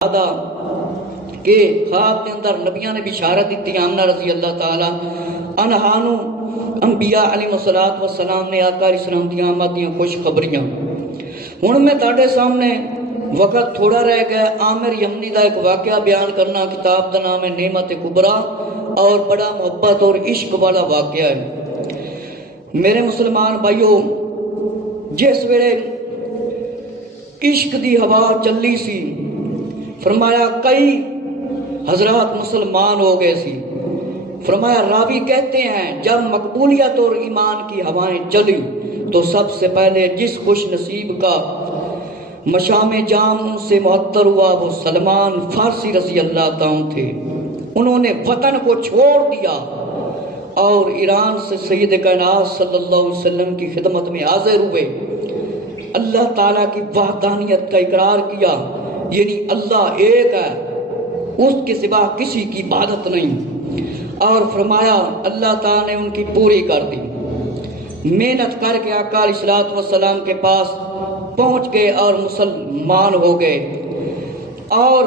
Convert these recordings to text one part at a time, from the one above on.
کہ خواب کے اندر نبیاں نے بشارت دیتی آمنہ رضی اللہ تعالی انہانو انبیاء علیہ السلام نے آقا علیہ السلام دی آمد دیاں خوش خبریاں. ہن میں تاڑے سامنے وقت تھوڑا رہ گیا. عامر یمنی دا ایک واقعہ بیان کرنا. کتاب دا نام ہے نعمت کبریٰ اور بڑا محبت اور عشق والا واقعہ ہے. میرے مسلمان بھائیو، جس ویلے عشق دی ہوا چلی سی، فرمایا کئی حضرات مسلمان ہو گئے سی. فرمایا راوی کہتے ہیں جب مقبولیت اور ایمان کی ہوائیں چلی تو سب سے پہلے جس خوش نصیب کا مشام جام سے معطر ہوا وہ سلمان فارسی رضی اللہ تعالیٰ تھے. انہوں نے وطن کو چھوڑ دیا اور ایران سے سید کائنات صلی اللہ علیہ وسلم کی خدمت میں حاضر ہوئے. اللہ تعالیٰ کی وحدانیت کا اقرار کیا، یعنی اللہ ایک ہے، اس کے سوا کسی کی عبادت نہیں. اور فرمایا اللہ تعالیٰ نے ان کی پوری کر دی. محنت کر کے آقا علیہ السلام کے پاس پہنچ گئے اور مسلمان ہو گئے. اور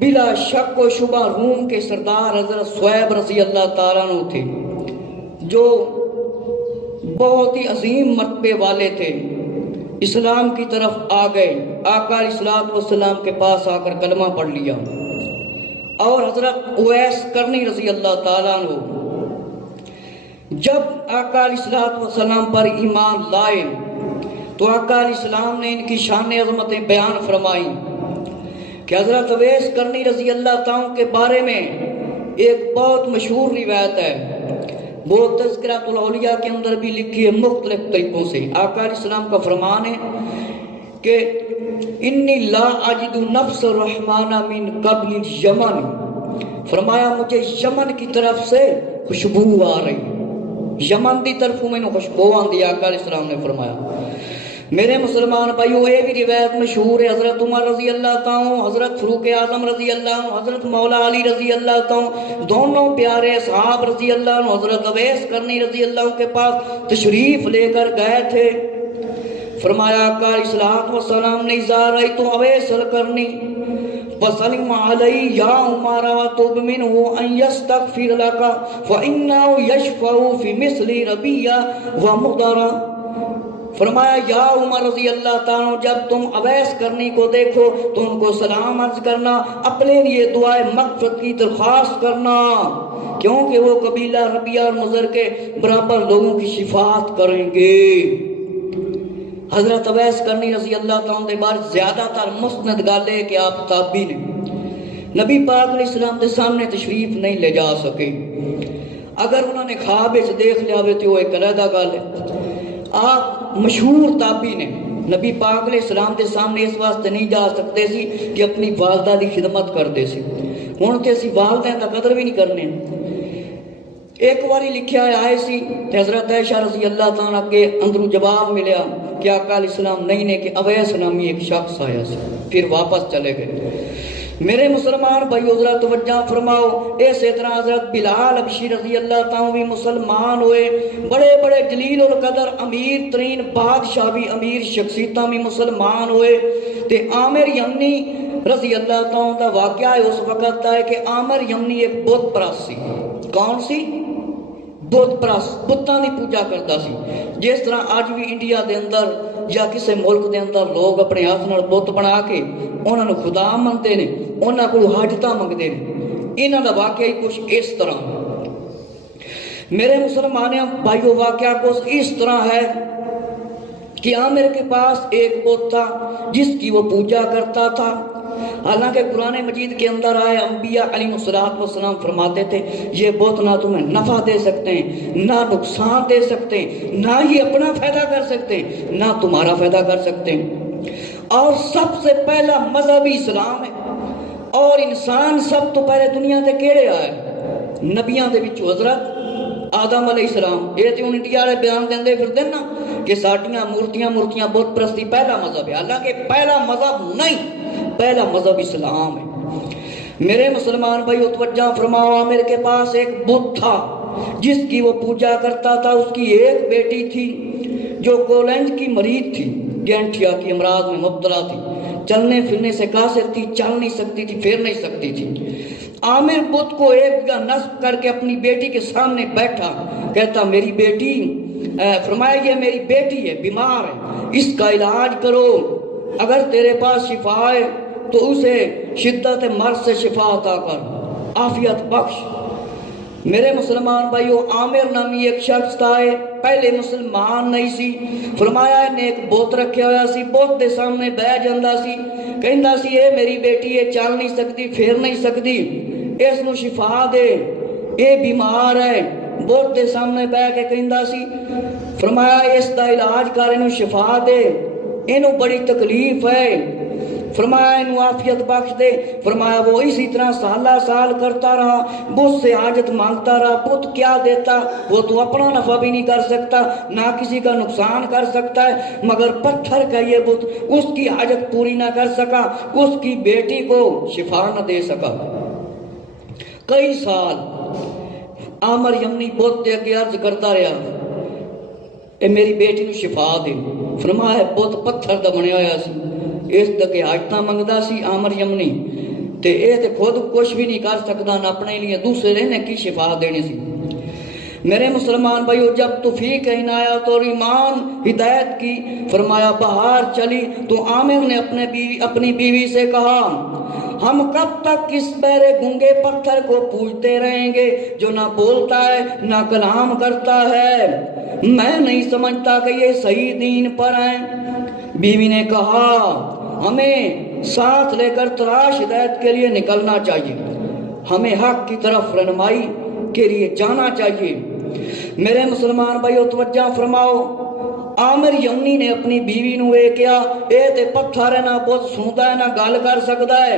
بلا شک و شبہ روم کے سردار حضرت صہیب رضی اللہ تعالیٰ عنہ تھے، جو بہت ہی عظیم مرتبے والے تھے. اسلام کی طرف آ گئے. آقا علیہ السلام کے پاس آ کر کلمہ پڑھ لیا. اور حضرت اویس کرنی رضی اللہ تعالیٰ عنہ جب آقا علیہ السلام پر ایمان لائے تو آقا علیہ السلام نے ان کی شان عظمتیں بیان فرمائی کہ حضرت اویس کرنی رضی اللہ تعالیٰ کے بارے میں ایک بہت مشہور روایت ہے. وہ تذکرۃ الاولیاء کے اندر بھی لکھی ہے مختلف طریقوں سے. آقا علیہ السلام کا فرمان ہے کہ انی لا اجد نفس الرحمن من قبل یمن. فرمایا مجھے یمن کی طرف سے خوشبو آ رہی، یمن دی طرف میں خوشبو آندی. آقا علیہ السلام نے فرمایا. میرے مسلمان بھائیو، یہ بھی روایت مشہور ہے. حضرت عمر رضی اللہ تعالیٰ، حضرت فاروق اعظم رضی اللہ عنہ، حضرت مولا علی رضی اللہ تعالیٰ، دونوں پیارے صحاب رضی اللہ عنہ حضرت اویس کرنی رضی اللہ عنہ کے پاس تشریف لے کر گئے تھے. فرمایا آقا علیہ السلام نے اذا رأیت اویس القرنی فسلم علی یا عمر وطلب منہ ان یستغفر لک فانہ یشفع فی مثل ربیہ ومضر. فرمایا یا عمر رضی اللہ تعالیٰ، جب تم اویس کرنی کو دیکھو تو ان کو سلام عرض کرنا، اپنے لیے دعائے مغفرت کی درخواست کرنا، کیونکہ وہ قبیلہ ربیہ اور مضر کے برابر لوگوں کی شفاعت کریں گے. حضرت اویس کرنی رضی اللہ تعالیٰ کے بارے زیادہ تر مستند گل ہے کہ آپ تابعی نے نبی پاک علیہ السلام کے سامنے تشریف نہیں لے جا سکے. اگر انہوں نے خواب دیکھ لیا ہوئے تو وہ ایک علیحدہ گل ہے. آپ مشہور تابعی نے نبی پاک علیہ السلام کے سامنے اس واسطے نہیں جا سکتے سی کہ اپنی والدہ دی خدمت کرتے سی. ہوں تو اسی والدہ کا قدر بھی نہیں کرنے. ایک باری لکھیا آئے سی حضرت عائشہ رضی اللہ تعالیٰ کے اندروں جواب ملیا کہ آقا علیہ السلام نہیں نے کہ اویس نامی ایک شخص آیا سی. پھر واپس چلے گئے. میرے مسلمان بھائی حضرت توجہ فرماؤ. اسی طرح حضرت بلال حبشی رضی اللہ تعالیٰ بھی مسلمان ہوئے. بڑے بڑے جلیل القدر امیر ترین بادشاہ بھی، امیر شخصیتاں بھی مسلمان ہوئے. تے عامر یمنی رضی اللہ تعالیٰ کا واقعہ ہے اس وقت ہے کہ عامر یمنی ایک بت پرست سی. کون سی؟ بت پرست، بتاں دی پوجا کرتا سی. جس طرح اج بھی انڈیا دے اندر یا کسی ملک دے اندر لوگ اپنے ہاتھ نال بت بنا کے انہاں نوں خدا منتے نے، انہاں کول حاجتاں منگدے نے. انہاں دا واقعہ ہی کچھ اس طرح. میرے مسلمانوں بھائیو، واقعہ کچھ اس طرح ہے کہ عامر کے پاس ایک بت تھا جس کی وہ پوجا کرتا تھا. حالانکہ قرآن مجید کے اندر آئے انبیاء علیہ السلام فرماتے تھے یہ بت نہ تمہیں نفع دے سکتے ہیں، نہ نقصان دے سکتے ہیں، نہ ہی اپنا فائدہ کر سکتے ہیں، نہ تمہارا فائدہ کر سکتے ہیں. اور سب سے پہلا مذہب اسلام ہے. اور انسان سب تو پہلے دنیا سے کیڑے آئے؟ نبیاں دے وچوں حضرت آدم علیہ السلام. یہ تو انڈیا والے بیان دیندے پھرتے نا کہ ساڈیاں مورتیاں بت پرستی پہلا مذہب ہے. حالانکہ پہلا مذہب نہیں، پہلا مذہب اسلام ہے. میرے مسلمان بھائی توجہ فرماؤ. عامر کے پاس ایک بت تھا جس کی وہ پوجا کرتا تھا. اس کی ایک بیٹی تھی جو کولنج کی مریض تھی، گینٹھیا کی امراض میں مبتلا تھی. چلنے پھرنے سے قاصر تھی، چل نہیں سکتی تھی، پھر نہیں سکتی تھی۔ عامر بت کو ایک جگہ نصب کر کے اپنی بیٹی کے سامنے بیٹھا، کہتا میری بیٹی، فرمایا یہ میری بیٹی ہے، بیمار ہے، اس کا علاج کرو، اگر تیرے پاس شفا ہے تو اسے شدت مرض سے شفا عطا کر، عافیت بخش۔ میرے مسلمان بھائیو، عامر نامی ایک شخص تھا، پہلے مسلمان نہیں سی، فرمایا نے ایک بت رکھیا ہوا سی، بت دے سامنے بہ جاندا سی، کہندا سی اے میری بیٹی ہے، چل نہیں سکتی، پھر نہیں سکتی، اس نو شفا دے، اے بیمار ہے۔ بت دے سامنے بہ کے کہندا سی، فرمایا اس دا علاج کر، اینو شفا دے، اینو بڑی تکلیف ہے، فرمایا انہوں عافیت بخش دے۔ فرمایا وہ اسی طرح سالہ سال کرتا رہا، بت سے حاجت مانگتا رہا، بت کیا دیتا، وہ تو اپنا نفع بھی نہیں کر سکتا، نہ کسی کا نقصان کر سکتا ہے، مگر پتھر کا یہ بت اس کی حاجت پوری نہ کر سکا، اس کی بیٹی کو شفا نہ دے سکا۔ کئی سال عامر یمنی بت دے کے عرض کرتا رہا، اے میری بیٹی نو شفا دے۔ فرمایا بت پتھر دا بنیا ہوا سی، اس دے حاجتاں منگدا سی عامر یمنی، تے اے تے خود کچھ بھی نہیں کر سکتا، نہ اپنے لیے، دوسرے نے کی شفا دینی سی۔ میرے مسلمان بھائیو، جب توفیق عنایت اور ایمان ہدایت کی، فرمایا باہر چلی تو عامر نے اپنی بیوی سے کہا، ہم کب تک اس بہرے گنگے پتھر کو پوجتے رہیں گے جو نہ بولتا ہے نہ کلام کرتا ہے، میں نہیں سمجھتا کہ یہ صحیح دین پر ہیں۔ بیوی نے کہا ہمیں ساتھ لے کر تلاش ہدایت کے لیے نکلنا چاہیے، ہمیں حق کی طرف رہنمائی کے لیے جانا چاہیے۔ میرے مسلمان بھائیو توجہ فرماؤ، عامر یمنی نے اپنی بیوی نو اے کیا، اے تے پتھر ہے، نہ بہت سوندا ہے، نہ گل کر سکتا ہے،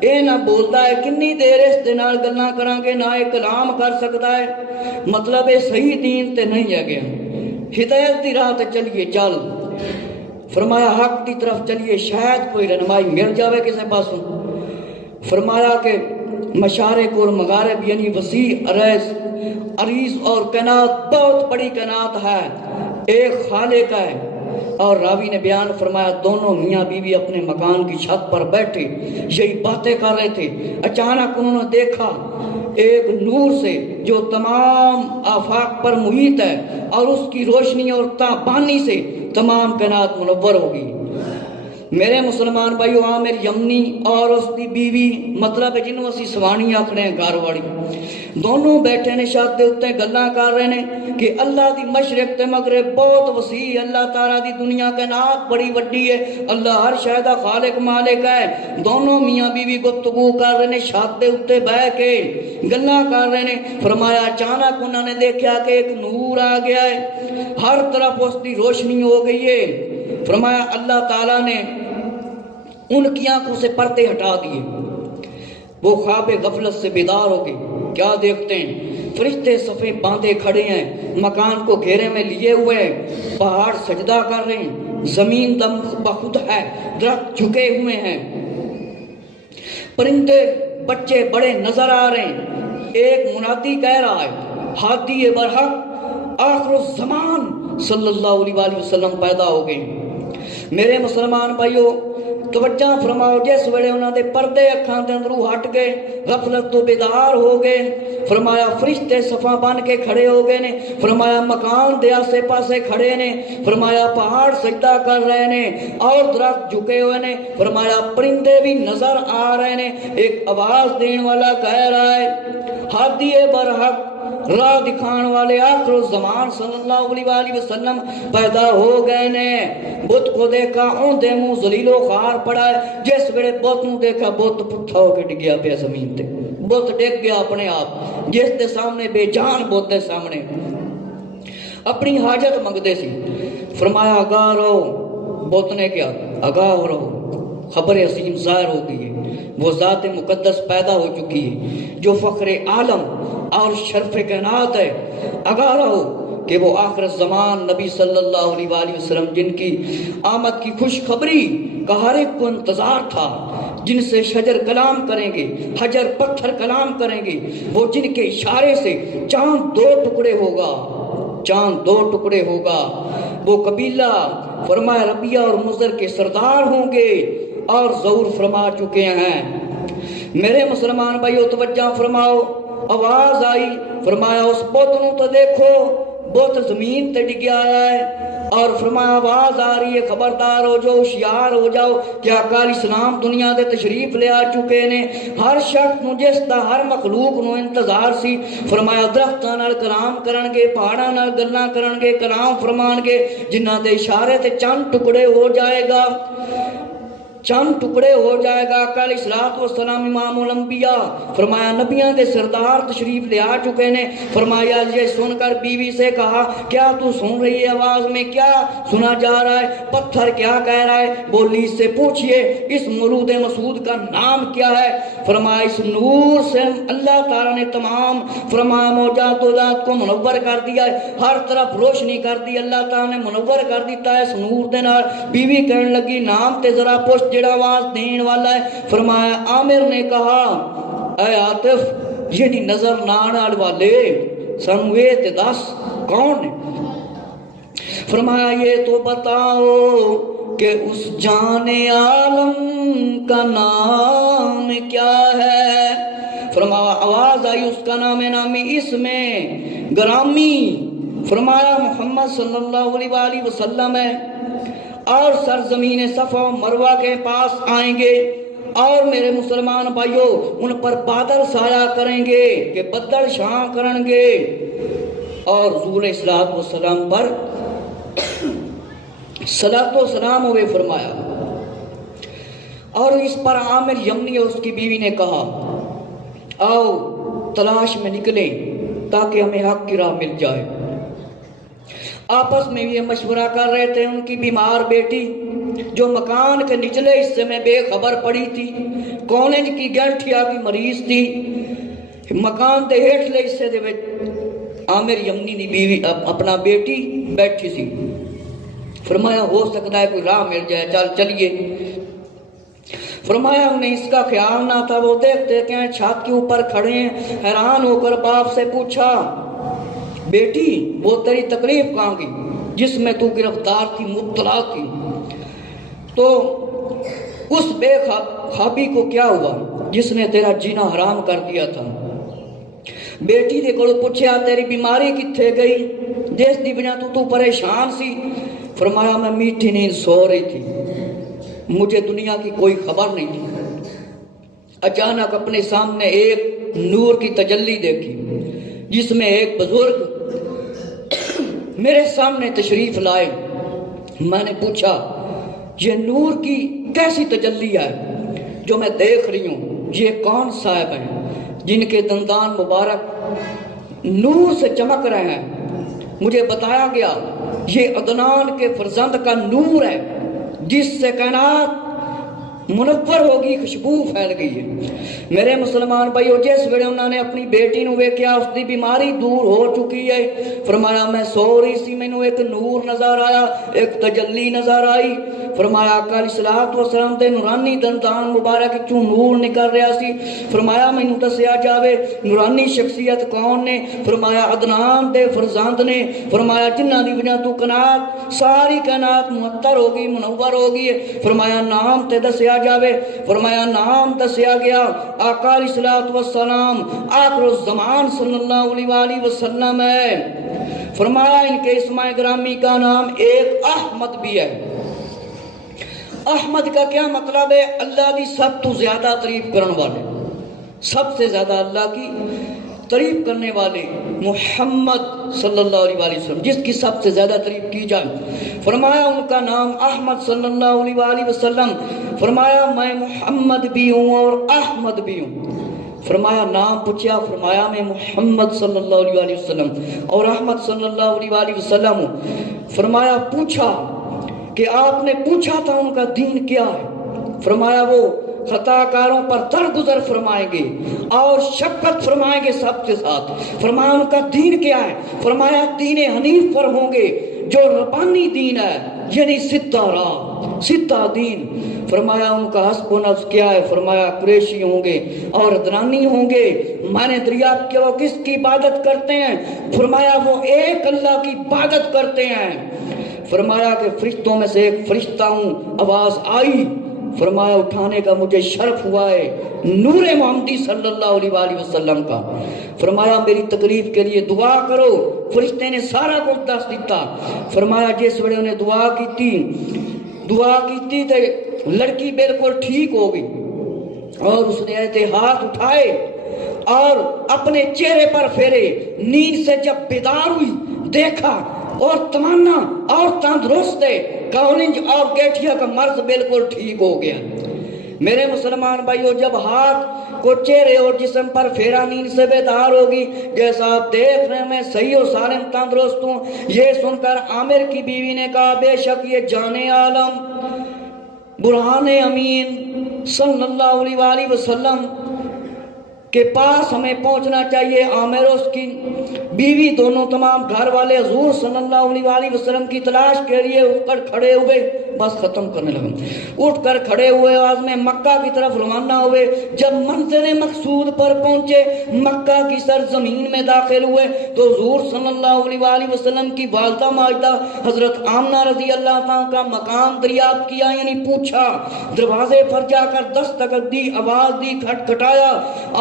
اے نہ بولتا ہے، کنی دیر اس دے نال گلاں کران گے، نہ اے کلام کر سکتا ہے، مطلب اے صحیح دین تے نہیں ہے گیا، ہدایت دی راہ تے چلیے چل۔ فرمایا حق کی طرف چلیے، شاید کوئی رہنمائی مل جاوے کسی پاسوں۔ فرمایا کہ مشارق اور مغارب یعنی وسیع عریض اور کائنات، بہت بڑی کائنات ہے، ایک خالق ہے۔ اور راوی نے بیان فرمایا دونوں میاں بیوی اپنے مکان کی چھت پر بیٹھے یہی باتیں کر رہے تھے، اچانک انہوں نے دیکھا ایک نور سے جو تمام آفاق پر محیط ہے، اور اس کی روشنی اور تابانی سے تمام کائنات منور ہوگی۔ میرے مسلمان بھائیو، عامر یمنی اور اس کی بیوی، مطلب جنہوں اسی سوانی آکھنے ہیں گھر والی، دونوں بیٹھے نے چھت دے اتے گلاں کر رہے نے کہ اللہ دی مشرق تے مغرب بہت وسیع، اللہ تعالیٰ دی دنیا کائنات بڑی وڈی ہے، اللہ ہر شے دا خالق مالک ہے۔ دونوں میاں بیوی گفتگو کر رہے نے، چھت دے اتے بیٹھ کے گلاں کر رہے نے۔ فرمایا اچانک انہوں نے دیکھا کہ ایک نور آ گیا ہے، ہر طرف اس دی روشنی ہو گئی ہے۔ فرمایا اللہ تعالیٰ نے ان کی آنکھوں سے پردے ہٹا دیے، وہ خواب غفلت سے بیدار ہو گئے۔ کیا دیکھتے ہیں؟ فرشتے صفیں باندھے کھڑے ہیں، مکان کو گھیرے میں لیے ہوئے ہیں، پہاڑ سجدہ کر رہے ہیں، زمین دم بخود ہے، درخت جھکے ہوئے ہیں، پرندے بچے بڑے نظر آ رہے ہیں۔ ایک منادی کہہ رہا ہے ہادی برحق آخر الزمان صلی اللہ علیہ وآلہ وسلم پیدا ہو گئے۔ میرے مسلمان بھائیو توجہ فرماؤ، جس ویلے انہوں نے پردے اکھاں دے اندروں ہٹ گئے، غفلت تو بیدار ہو گئے، فرمایا فرشتے صفاں بن کے کھڑے ہو گئے نے، فرمایا مکان دے آسے پاسے کھڑے نے، فرمایا پہاڑ سجدہ کر رہے نے اور درخت جھکے ہوئے نے، فرمایا پرندے بھی نظر آ رہے نے۔ ایک آواز دین والا کہہ رہا ہے ہادی برحق راہ دکھان والے آخر الزمان صلی اللہ علیہ وآلہ وسلم پیدا ہو گئے نے۔ بت کو دیکھا اوندے منہ ذلیل و خوار پڑا ہے، جس ویلے بت نو دیکھا بت پٹھا ہو کے ڈگیا پیا زمین تے، بت ڈگ گیا اپنے آپ، جس دے سامنے بے جان بت دے سامنے اپنی حاجت منگدے سی۔ فرمایا آگاہ رہو، بت نے کیا آگاہ رہو، خبر عظیم ظاہر ہو گئی ہے، وہ ذات مقدس پیدا ہو چکی ہے جو فخر عالم اور شرف کائنات ہے۔ آگاہ رہو کہ وہ آخر الزمان نبی صلی اللہ علیہ وآلہ وسلم جن کی آمد کی خوشخبری کا ہر ایک کو انتظار تھا، جن سے شجر کلام کریں گے، حجر پتھر کلام کریں گے، وہ جن کے اشارے سے چاند دو ٹکڑے ہوگا، چاند دو ٹکڑے ہوگا، وہ قبیلہ فرمایا ربیہ اور مضر کے سردار ہوں گے، اور ظہور فرما چکے ہیں۔ میرے مسلمان بھائیو توجہ فرماؤ، آواز آئی، فرمایا اس بت نو تو دیکھو، بت زمین تے ڈگیا ہے، اور فرمایا آواز آ رہی ہے خبردار ہو جاؤ، ہوشیار ہو جاؤ کہ آقا علیہ السلام دنیا دے تشریف لے آ چکے نے۔ ہر شخص نو جس دا ہر مخلوق نو انتظار سی، فرمایا درختاں نال کلام کرن گے، پہاڑاں نال گلاں کرن گے، کلام فرمان گے، جنہاں دے اشارے تے چند ٹکڑے ہو جائے گا، چند ٹکڑے ہو جائے گا۔ آقا علیہ الصلوۃ والسلام امام الانبیاء، فرمایا نبیاں دے سردار تشریف لے آ چکے نے۔ فرمایا یہ سن کر بیوی سے کہا کیا تو سن رہی ہے؟ آواز میں کیا سنا جا رہا ہے؟ پتھر کیا کہہ رہا ہے؟ بولی اس سے پوچھئے اس مولود مسعود کا نام کیا ہے؟ فرمایا اس نور سے اللہ تعالیٰ نے تمام فرمایا موجات و ذات کو منور کر دیا ہے، ہر طرف روشنی کر دی، اللہ تعالیٰ نے منور کر دیتا ہے اس نور دے نال۔ بیوی کہنے لگی نام تے ذرا پوچھ جڑا آواز دین والا ہے۔ فرمایا عامر نے کہا اے عاطف یعنی نظر نان والے سانو اے تے دس کون ہے؟ فرمایا یہ تو بتاؤ کہ اس جان عالم کا نام کیا ہے؟ فرمایا آواز آئی اس کا نام نامی اس میں گرامی فرمایا محمد صلی اللہ علیہ وآلہ وسلم ہے، اور سرزمین صفا و مروہ کے پاس آئیں گے، اور میرے مسلمان بھائیوں ان پر بادل سایہ کریں گے کہ بدل شاں کریں گے، اور حضور صلی وسلم پر صلاۃ و سلام ہوئے فرمایا۔ اور اس پر عامر یمنی اور اس کی بیوی نے کہا آؤ تلاش میں نکلیں تاکہ ہمیں حق کی راہ مل جائے۔ آپس میں یہ مشورہ کر رہے تھے، ان کی بیمار بیٹی جو مکان کے نچلے حصے میں بے خبر پڑی تھی، کالج کی گنٹھیا کی مریض تھی، مکان دے ہیٹھلے حصے دے وچ عامر یمنی دی بیوی اپنا بیٹی بیٹھی سی۔ فرمایا ہو سکتا ہے کوئی راہ مل جائے، چلیے۔ فرمایا انہیں اس کا خیال نہ تھا، وہ دیکھتے کہ چھت کے اوپر کھڑے ہیں، حیران ہو کر باپ سے پوچھا بیٹی وہ تیری تکلیف کہاں گئی جس میں تو گرفتار تھی، مبتلا تھی؟ تو اس بے خوابی کو کیا ہوا جس نے تیرا جینا حرام کر دیا تھا؟ بیٹی دے کولوں پوچھیا تیری بیماری کتھے گئی جس دی وجہ تو پریشان سی؟ فرمایا میں میٹھی نیند سو رہی تھی، مجھے دنیا کی کوئی خبر نہیں تھی، اچانک اپنے سامنے ایک نور کی تجلی دیکھی جس میں ایک بزرگ میرے سامنے تشریف لائے۔ میں نے پوچھا یہ نور کی کیسی تجلی ہے جو میں دیکھ رہی ہوں؟ یہ کون صاحب ہیں جن کے دندان مبارک نور سے چمک رہے ہیں؟ مجھے بتایا گیا یہ عدنان کے فرزند کا نور ہے جس سے کائنات منور ہوگی، خوشبو پھیل گئی ہے۔ میرے مسلمان بھائیو جس ویلے انہوں نے اپنی بیٹی نو ویکھیا اس دی بیماری دور ہو چکی ہے، فرمایا میں سو رہی سی، مینوں ایک نور نظر آیا، ایک تجلی نظر آئی۔ فرمایا آقا علیہ الصلوۃ والسلام دے نورانی دندان مبارک چوں نور نکل رہا سی۔ فرمایا مینوں دسیا جاوے نورانی شخصیت کون نے؟ فرمایا عدنان دے فرزند نے۔ فرمایا جنہاں دی وجہ تو کائنات ساری کائنات معطر ہوگی، منور ہوگی۔ فرمایا نام تے دسیا جاوے؟ فرمایا نام دسیا گیا آقا علیہ الصلوۃ والسلام آخر الزمان صلی اللہ علیہ وآلہ وسلم ہے۔ فرمایا ان کے اسماء گرامی کا نام ایک احمد بھی ہے۔ احمد کا کیا مطلب ہے؟ اللہ کی سب تو زیادہ تعریف کرنے والے، سب سے زیادہ اللہ کی تعریف کرنے والے محمد صلی اللہ علیہ وآلہ وسلم، جس کی سب سے زیادہ تعریف کی جائے۔ فرمایا ان کا نام احمد صلی اللہ علیہ وآلہ وسلم۔ فرمایا میں محمد بھی ہوں اور احمد بھی ہوں۔ فرمایا نام پوچھا، فرمایا میں محمد صلی اللہ علیہ وآلہ وسلم اور احمد صلی اللہ علیہ وآلہ وسلم ہوں۔ فرمایا پوچھا کہ آپ نے پوچھا تھا ان کا دین کیا ہے؟ فرمایا وہ خطا کاروں پر درگزر فرمائیں گے اور شفقت فرمائیں گے سب کے ساتھ۔ فرمایا ان کا دین کیا ہے؟ فرمایا دین حنیف پر ہوں گے جو ربانی دین ہے، یعنی سیدھا راہ، سیدھا دین۔ فرمایا ان کا حسب و نفس کیا ہے؟ فرمایا قریشی ہوں گے اور عدنانی ہوں گے۔ میں نے دریافت کیا وہ کس کی عبادت کرتے ہیں؟ فرمایا وہ ایک اللہ کی عبادت کرتے ہیں۔ فرمایا کہ فرشتوں میں سے ایک فرشتہ ہوں۔ آواز آئی، فرمایا اٹھانے کا مجھے شرف ہوا ہے نور محمدی صلی اللہ علیہ وآلہ وسلم کا. فرمایا میری تکلیف کے لیے دعا کرو. فرشتے نے سارا کچھ دس دیتا. فرمایا جس ویلے انہیں دعا کیتی تے لڑکی بالکل ٹھیک ہو گئی اور اس نے ایسے ہاتھ اٹھائے اور اپنے چہرے پر پھیرے. نیند سے جب بیدار ہوئی دیکھا اور تمنا اور تندرست ہے. کالنج اور گیٹھیا کا مرض بالکل ٹھیک ہو گیا. میرے مسلمان بھائیو جب ہاتھ کو چہرے اور جسم پر پھیرا نیند سے بیدار ہوگی. جیسا آپ دیکھ رہے ہیں میں صحیح و سالم تندرست ہوں. یہ سن کر عامر کی بیوی نے کہا بے شک یہ جان عالم برہان امین صلی اللہ علیہ وآلہ وسلم کے پاس ہمیں پہنچنا چاہیے. عامر اور اس کی بیوی دونوں تمام گھر والے حضور صلی اللہ علیہ وآلہ وسلم کی تلاش کے لیے اٹھ کر کھڑے ہوئے. بس ختم کرنے لگے. اٹھ کر کھڑے ہوئے آواز میں مکہ کی طرف روانہ ہوئے. جب منزل مقصود پر پہنچے مکہ کی سرزمین میں داخل ہوئے تو حضور صلی اللہ علیہ وآلہ وسلم کی والدہ ماجدہ حضرت آمنہ رضی اللہ تعالیٰ کا مقام دریافت کیا یعنی پوچھا. دروازے پر جا کر دستک دی آواز دی کھٹکھٹایا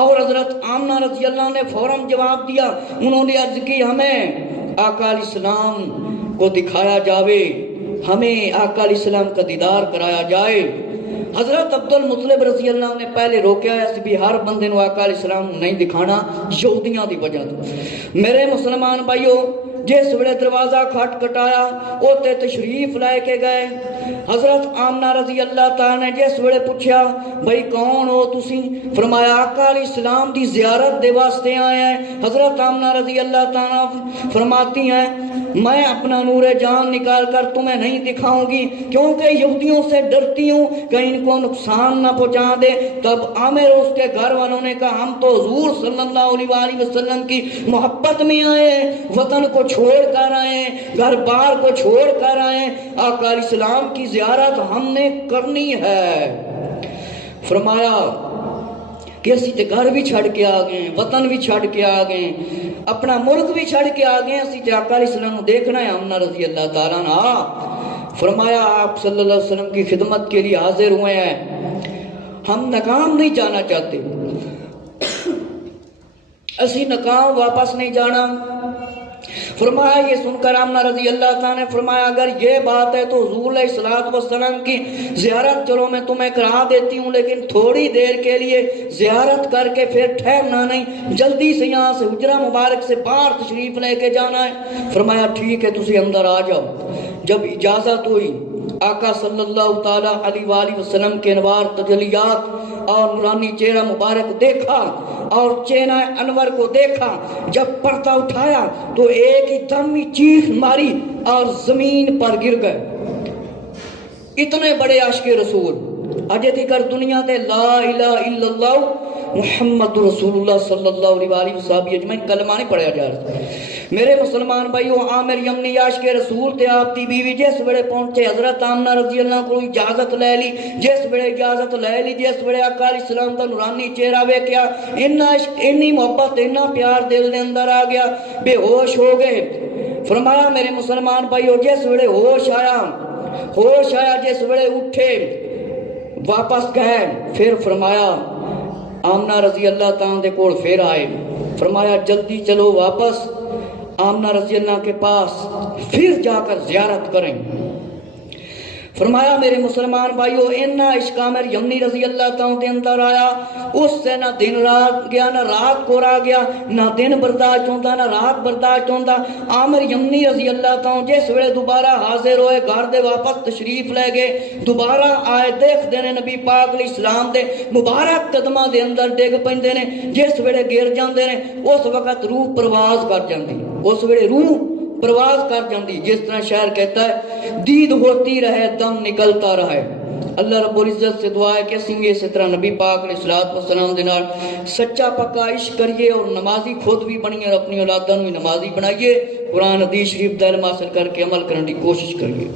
اور حضرت آمنہ رضی اللہ نے فوراً جواب دیا. انہوں نے عرض کی ہمیں آقا علیہ السلام کو دکھایا جاوے ہمیں آقا علیہ السلام کا دیدار کرایا جائے. حضرت عبد المطلب رضی اللہ نے پہلے روکیا اس بھی ہر بندے نو آقا علیہ السلام نہیں دکھانا یہودیاں دی وجہ تو. میرے مسلمان بھائیو جس ویلے دروازہ کھٹکھٹایا اوتے تشریف لے کے گئے. حضرت آمنہ رضی اللہ تعالی نے جس ویلے پوچھا بھائی کون ہو تسی؟ فرمایا آقا علیہ السلام دی زیارت دے واسطے آئے ہیں. حضرت آمنہ رضی اللہ تعالی فرماتی ہیں میں اپنا نور جان نکال کر تمہیں نہیں دکھاؤں گی کیونکہ یہودیوں سے ڈرتی ہوں کہیں ان کو نقصان نہ پہنچا دے. تب عامر اور اس کے گھر والوں نے کہا ہم تو حضور صلی اللہ علیہ وآلہ وسلم کی محبت میں آئے ہیں, وطن کو چھوڑ کر آئے ہیں, گھر بار کو چھوڑ کر آئے ہیں, آقا علیہ السلام کی زیارت ہم نے کرنی ہے. فرمایا کہ اسی تے گھر بھی چھڑ کے آ گئے, وطن بھی چھڑ کے آ گئے, اپنا ملک بھی چھڑ کے آ گئے, اسی تے آقا علیہ السلام کو دیکھنا ہے. آمنہ رضی اللہ تعالیٰ عنہ فرمایا آپ صلی اللہ علیہ وسلم کی خدمت کے لیے حاضر ہوئے ہیں, ہم ناکام نہیں جانا چاہتے, اسی ناکام واپس نہیں جانا. فرمایا یہ سن کر آمنہ رضی اللہ تعالیٰ نے فرمایا اگر یہ بات ہے تو حضور علیہ الصلوۃ والسلام کی زیارت چلو میں تمہیں کرا دیتی ہوں لیکن تھوڑی دیر کے لیے زیارت کر کے پھر ٹھہرنا نہیں, جلدی سے یہاں سے حجرہ مبارک سے باہر تشریف لے کے جانا ہے. فرمایا ٹھیک ہے تسی اندر آ جاؤ. جب اجازت ہوئی آقا صلی اللہ تعالیٰ علیہ وآلہ وسلم کے انوار تجلیات اور نورانی چہرہ مبارک دیکھا اور چہرہ انور کو دیکھا. جب پردہ اٹھایا تو ایک ہی دم چیخ ماری اور زمین پر گر گئے. اتنے بڑے عاشق رسول اجے تکر دنیا تے لا الہ الا اللہ محمد رسول اللہ صلی اللہ علیہ وآلہ وسلم اجمعین کلمہ نہیں پڑھا جا رہا. میرے مسلمان بھائیو عامر یمنی عاشق رسول تے آپ دی بیوی جس ویلے پہنچے حضرت آمنہ رضی اللہ کو اجازت لے لی. جس ویلے اجازت لے لی جس ویلے آقا علیہ السلام دا نورانی چہرہ ویکھیا اتنا عشق اتنی محبت اتنا پیار دل دے اندر آ گیا بے ہوش ہو گئے. فرمایا میرے مسلمان بھائیو جس ویلے ہوش آیا جس ویلے اٹھے واپس گئے. پھر فرمایا آمنہ رضی اللہ تعالیٰ دے کول پھر آئے. فرمایا جلدی چلو واپس آمنہ رضی اللہ کے پاس پھر جا کر زیارت کریں. فرمایا میرے مسلمان بھائیو اتنا عشق عامر یمنی رضی اللہ تعالیٰ دے اندر آیا اس سے نہ دن رات گیا نہ رات کو رہ گیا, نہ دن برداشت ہوتا نہ رات برداشت ہوتا. عامر یمنی رضی اللہ تعالیٰ جس ویلے دوبارہ حاضر ہوئے گھر دے واپس تشریف لے گئے, دوبارہ آئے دیکھ دینے نبی پاک علیہ السلام دے مبارک قدمہ دے اندر ڈگ پیندے نے. جس ویلے گر جاندے نے اس وقت روح پرواز کر جاندی, اس ویلے روح پرواز کر جاندی. جس طرح شاعر کہتا ہے دید ہوتی رہے دم نکلتا رہے. اللہ رب العزت سے دعا ہے کہ اسی بھی اسی طرح نبی پاک علیہ الصلوۃ والسلام دے نال سچا پکا عشق کریے اور نمازی خود بھی بنیے اور اپنی اولاداں نوں نمازی بنائیے. قرآن حدیث شریف دا علم حاصل کر کے عمل کرنے کی کوشش کریے.